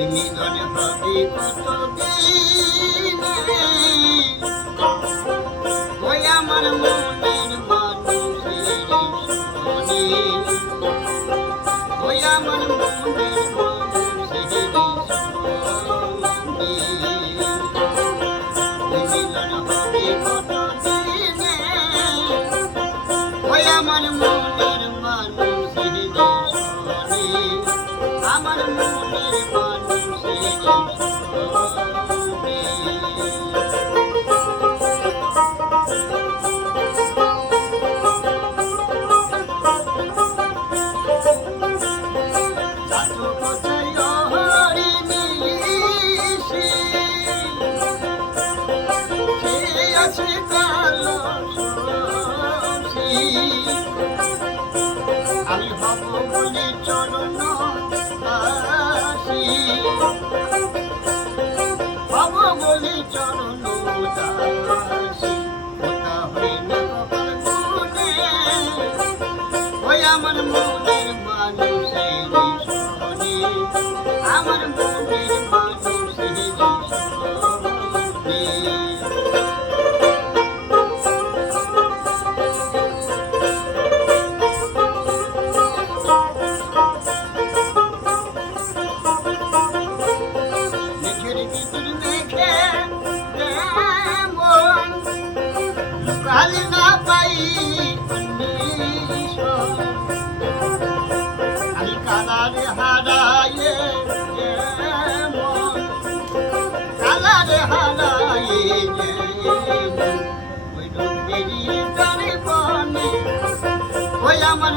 হবে কত দিনে ওই আমার মনের মানুষের সনে ওই আমার মনের মানুষের ওই মিলন হবে কত দিনে ওই আমার মনের মানুষের আমি হব বলে চরণ চরণ লুকালে না পাই। আমি কালারে হারায়ে যেমন কালারে হারায়ে যেমন ওই রূপ বেরিয়ে তারে বনে ওই আমার